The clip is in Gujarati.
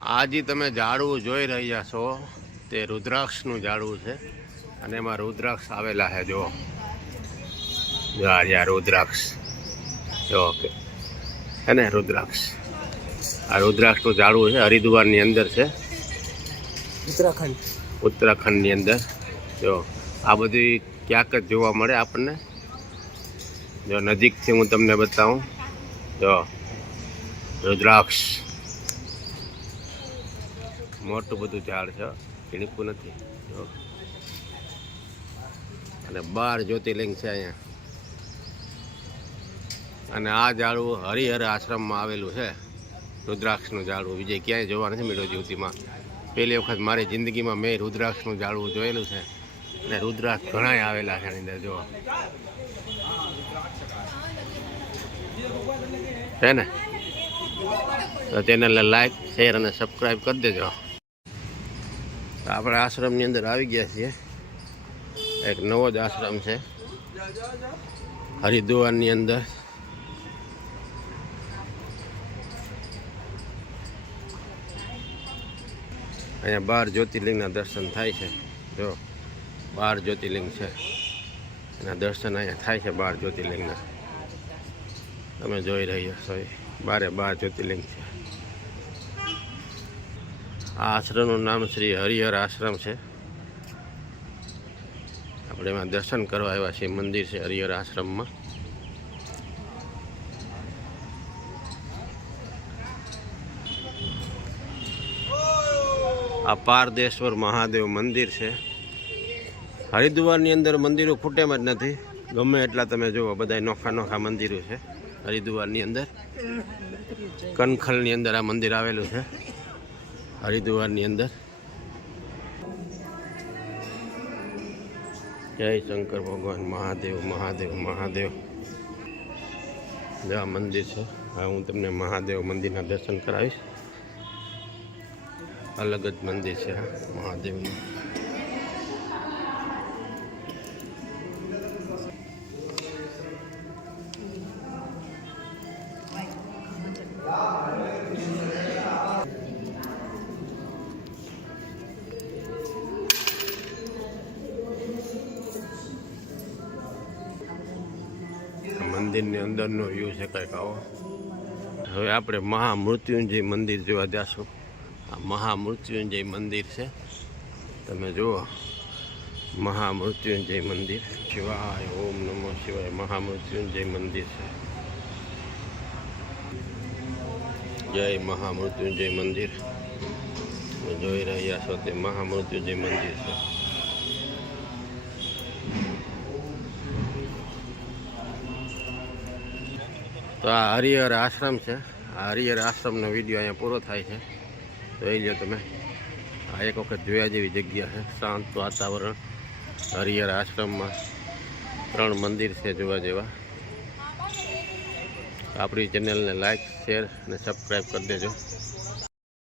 આજે તમે ઝાડવું જોઈ રહ્યા છો તે રુદ્રાક્ષનું ઝાડવું છે અને એમાં રુદ્રાક્ષ આવેલા છે. જો રુદ્રાક્ષ જો હે ને રુદ્રાક્ષ. આ રુદ્રાક્ષનું ઝાડવું છે, હરિદ્વારની અંદર છે, ઉત્તરાખંડની અંદર. જો આ બધી ક્યાંક જ જોવા મળે આપણને. જો નજીકથી હું તમને બતાવું. જો રુદ્રાક્ષ મોટું બધું ઝાડ છે, ઝીણકું નથી. જો અને 12 જ્યોતિર્લિંગ છે અહીંયા. અને આ ઝાડવું હરિહર આશ્રમમાં આવેલું છે. રુદ્રાક્ષનું ઝાડવું બીજે ક્યાંય જોવા નથી મળ્યું જ્યોતિમાં. પહેલી વખત મારી જિંદગીમાં મેં રુદ્રાક્ષનું ઝાડવું જોયેલું છે. અને રુદ્રાક્ષ ઘણાય આવેલા છે એની અંદર. જો છે ને, તો ચેનલને લાઈક, શેર અને સબસ્ક્રાઈબ કરી દેજો. આપણે આશ્રમની અંદર આવી ગયા છીએ. એક નવો જ આશ્રમ છે હરિદ્વારની અંદર. અહીંયા 12 જ્યોતિર્લિંગના દર્શન થાય છે. જો 12 જ્યોતિર્લિંગ છે, એના દર્શન અહીંયા થાય છે. 12 જ્યોતિર્લિંગના તમે જોઈ રહ્યા છો. 12 જ્યોતિર્લિંગ છે. આ આશ્રમનું નામ શ્રી હરિહર આશ્રમ છે. આપણે એમાં દર્શન કરવા આવ્યા છીએ. મંદિર છે હરિહર આશ્રમમાં. આ પારદેશ્વર મહાદેવ મંદિર છે. હરિદ્વારની અંદર મંદિરો ખૂટેમ જ નથી. ગમે એટલા તમે જુઓ, બધા નોખા નોખા મંદિરો છે હરિદ્વારની અંદર. કનખલની અંદર આ મંદિર આવેલું છે હરિદ્વારની અંદર. જય શંકર ભગવાન. મહાદેવ મહાદેવ મહાદેવ. આ મંદિર છે. હા, હું તમને મહાદેવ મંદિરના દર્શન કરાવીશ. અલગ જ મંદિર છે મહાદેવનું. મંદિરની અંદરનો વ્યૂ છે કંઈક આવો. હવે આપણે મહામૃત્યુંજય મંદિર જોવા જઈશું. આ મહામૃત્યુંજય મંદિર છે, તમે જુઓ. મહામૃત્યુંજય મંદિર. શિવાય, ઓમ નમઃ શિવાય. મહામૃત્યુંજય મંદિર છે. જય મહામૃત્યુંજય મંદિર. જોઈ રહ્યા છો તે મહામૃત્યુંજય મંદિર છે. તો આ હરિહર આશ્રમ છે. આ હરિહર આશ્રમનો વિડીયો અહીંયા પૂરો થાય છે. જોઈ લો તમે. આ એક વખત જોયા જેવી જગ્યા છે. શાંત વાતાવરણ. હરિહર આશ્રમમાં 3 મંદિર છે જોવા જેવા. આપણી ચેનલને લાઈક, શેર અને સબસ્ક્રાઈબ કરી દેજો.